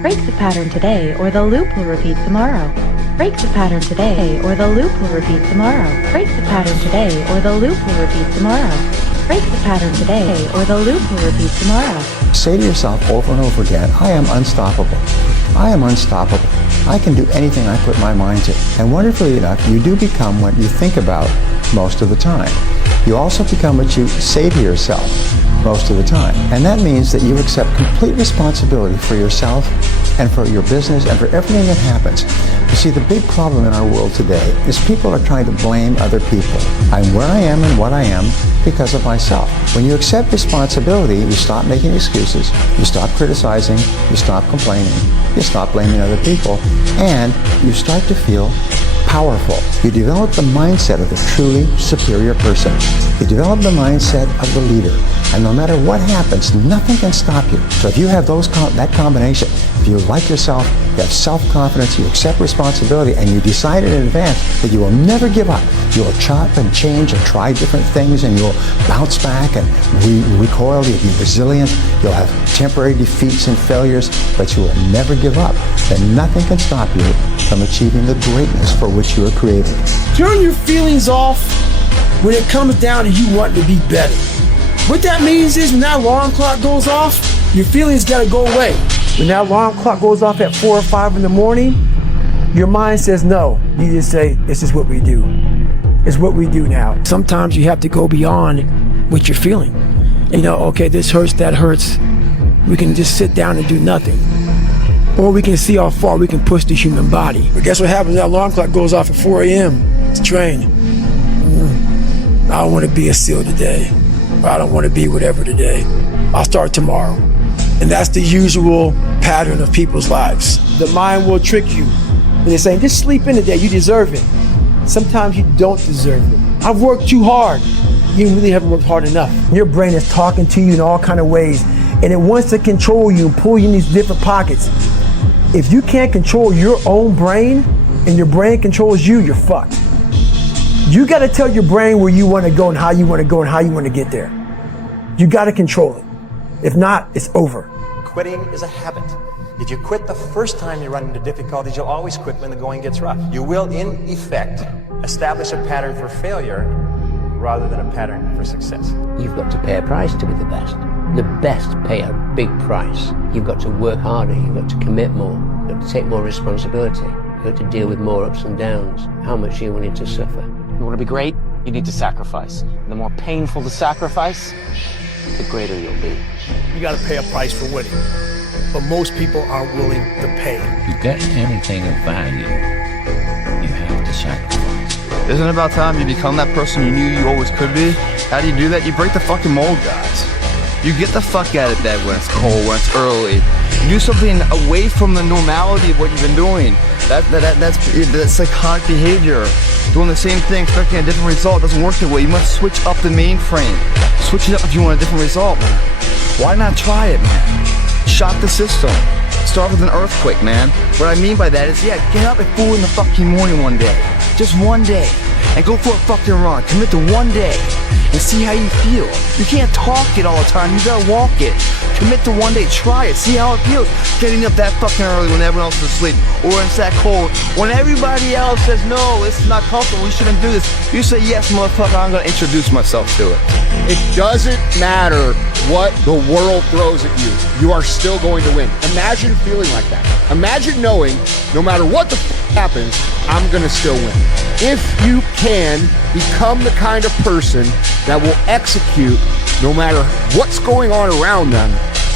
Break the pattern today or the loop will repeat tomorrow. Break the pattern today or the loop will repeat tomorrow. Break the pattern today or the loop will repeat tomorrow. Break the pattern today or the loop will repeat tomorrow. Say to yourself over and over again, I am unstoppable. I am unstoppable. I can do anything I put my mind to. And wonderfully enough, you do become what you think about most of the time. You also become what you say to yourself most of the time. And that means that you accept complete responsibility for yourself and for your business and for everything that happens. You see, the big problem in our world today is people are trying to blame other people. I'm where I am and what I am because of myself. When you accept responsibility, you stop making excuses, you stop criticizing, you stop complaining, you stop blaming other people, and you start to feel powerful. You develop the mindset of the truly superior person. You develop the mindset of the leader. And no matter what happens, nothing can stop you. So if you have that combination, if you like yourself, you have self-confidence, you accept responsibility, and you decide in advance that you will never give up. You will chop and change and try different things, and you'll bounce back and recoil. You'll be resilient. You'll have temporary defeats and failures, but you will never give up. Then nothing can stop you from achieving the greatness for which you were created. Turn your feelings off when it comes down to you wanting to be better. What that means is when that alarm clock goes off, your feelings gotta go away. When that alarm clock goes off at 4 or 5 in the morning, your mind says no. You just say, this is what we do. It's what we do now. Sometimes you have to go beyond what you're feeling. You know, okay, this hurts, that hurts. We can just sit down and do nothing. Or we can see how far we can push the human body. But guess what happens when that alarm clock goes off at 4 a.m.? It's trained. I don't want to be a SEAL today. I don't want to be whatever today. I'll start tomorrow. And that's the usual pattern of people's lives. The mind will trick you. And they're saying, just sleep in today, you deserve it. Sometimes you don't deserve it. I've worked too hard. You really haven't worked hard enough. Your brain is talking to you in all kinds of ways, and it wants to control you and pull you in these different pockets. If you can't control your own brain, and your brain controls you, you're fucked. You gotta tell your brain where you wanna go and how you wanna go and how you wanna get there. You gotta control it. If not, it's over. Quitting is a habit. If you quit the first time you run into difficulties, you'll always quit when the going gets rough. You will, in effect, establish a pattern for failure rather than a pattern for success. You've got to pay a price to be the best. The best pay a big price. You've got to work harder, you've got to commit more, you've got to take more responsibility, you've got to deal with more ups and downs. How much are you willing to suffer? You want to be great, you need to sacrifice. The more painful the sacrifice, the greater you'll be. You gotta pay a price for winning. But most people aren't willing to pay. To get anything of value, you have to sacrifice. Isn't it about time you become that person you knew you always could be? How do you do that? You break the fucking mold, guys. You get the fuck out of bed when it's cold, when it's early. You do something away from the normality of what you've been doing. That's psychotic behavior. Doing the same thing, expecting a different result doesn't work that way. You must switch up the mainframe. Switch it up if you want a different result, man. Why not try it, man? Shock the system. Start with an earthquake, man. What I mean by that is, get up at 4 in the fucking morning one day. Just one day. And go for a fucking run. Commit to one day. And see how you feel. You can't talk it all the time. You gotta walk it. Commit to one day. Try it. See how it feels. Getting up that fucking early when everyone else is asleep. Or when it's that cold. When everybody else says, no, this is not comfortable. We shouldn't do this. You say, yes, motherfucker, I'm gonna introduce myself to it. It doesn't matter what the world throws at you. You are still going to win. Imagine feeling like that. Imagine knowing no matter what the happens, I'm gonna still win. If you can become the kind of person that will execute no matter what's going on around them,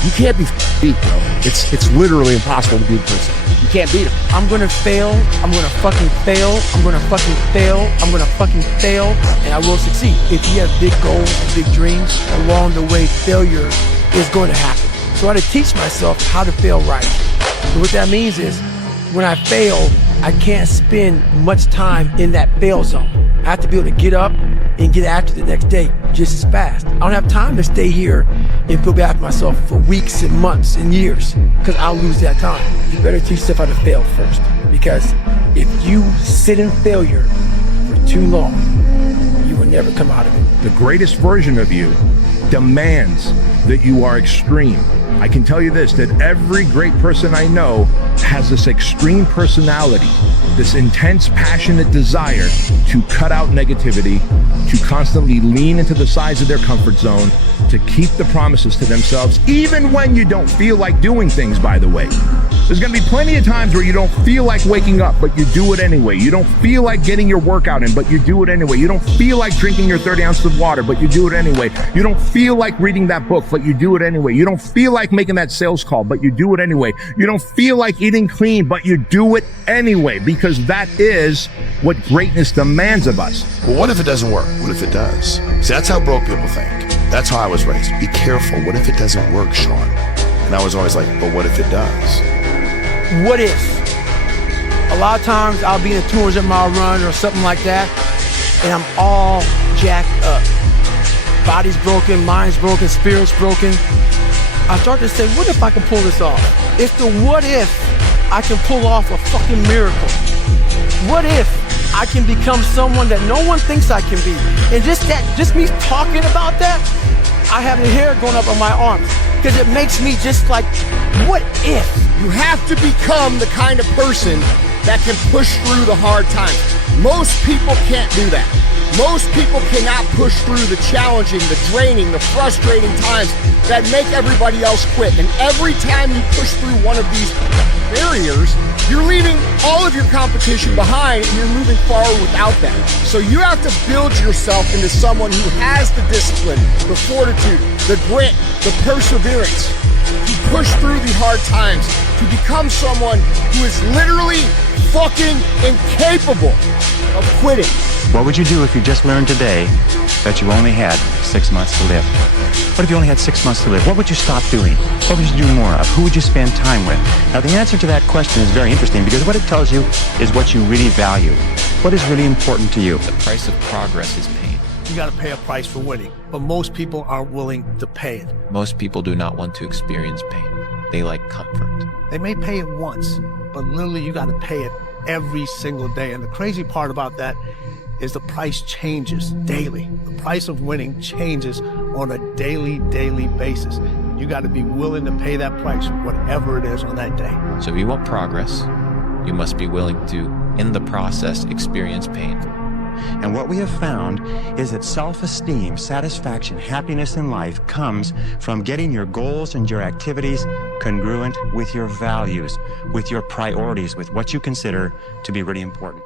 you can't be beat, bro. It's literally impossible to beat a person. You can't beat them. I'm gonna fail, I'm gonna fucking fail, I'm gonna fucking fail, I'm gonna fucking fail, and I will succeed. If you have big goals, big dreams, along the way, failure is going to happen. So I had to teach myself how to fail right. So what that means is, when I fail, I can't spend much time in that fail zone. I have to be able to get up and get after the next day just as fast. I don't have time to stay here and feel bad for myself for weeks and months and years, because I'll lose that time. You better teach yourself how to fail first, because if you sit in failure for too long, you will never come out of it. The greatest version of you demands that you are extreme. I can tell you this, that every great person I know has this extreme personality, this intense, passionate desire to cut out negativity, to constantly lean into the sides of their comfort zone, to keep the promises to themselves, even when you don't feel like doing things, by the way. There's gonna be plenty of times where you don't feel like waking up, but you do it anyway. You don't feel like getting your workout in, but you do it anyway. You don't feel like drinking your 30 ounces of water, but you do it anyway. You don't feel like reading that book, but you do it anyway. You don't feel like making that sales call, but you do it anyway. You don't feel like eating clean, but you do it anyway, because that is what greatness demands of us. Well, what if it doesn't work? What if it does? See, that's how broke people think. That's how I was raised. Be careful. What if it doesn't work, Sean? And I was always like, but what if it does? What if? A lot of times I'll be in a 200-mile run or something like that, and I'm all jacked up. Body's broken, mind's broken, spirit's broken. I start to say, what if I can pull this off? It's the what if I can pull off a fucking miracle. What if I can become someone that no one thinks I can be? And just me talking about that, I have the hair going up on my arms, because it makes me just like, what if? You have to become the kind of person that can push through the hard times. Most people can't do that. Most people cannot push through the challenging, the draining, the frustrating times that make everybody else quit. And every time you push through one of these barriers, you're leaving all of your competition behind and you're moving forward without them. So you have to build yourself into someone who has the discipline, the fortitude, the grit, the perseverance to push through the hard times, to become someone who is literally fucking incapable of quitting. What would you do if you just learned today that you only had 6 months to live? What if you only had 6 months to live? What would you stop doing? What would you do more of? Who would you spend time with? Now, the answer to that question is very interesting, because what it tells you is what you really value. What is really important to you? The price of progress is pain. You gotta pay a price for winning, but most people aren't willing to pay it. Most people do not want to experience pain. They like comfort. They may pay it once, but literally you gotta pay it every single day. And the crazy part about that is the price changes daily. The price of winning changes on a daily basis. You got to be willing to pay that price, whatever it is on that day. So if you want progress, you must be willing to, in the process, experience pain. And what we have found is that self-esteem, satisfaction, happiness in life comes from getting your goals and your activities congruent with your values, with your priorities, with what you consider to be really important.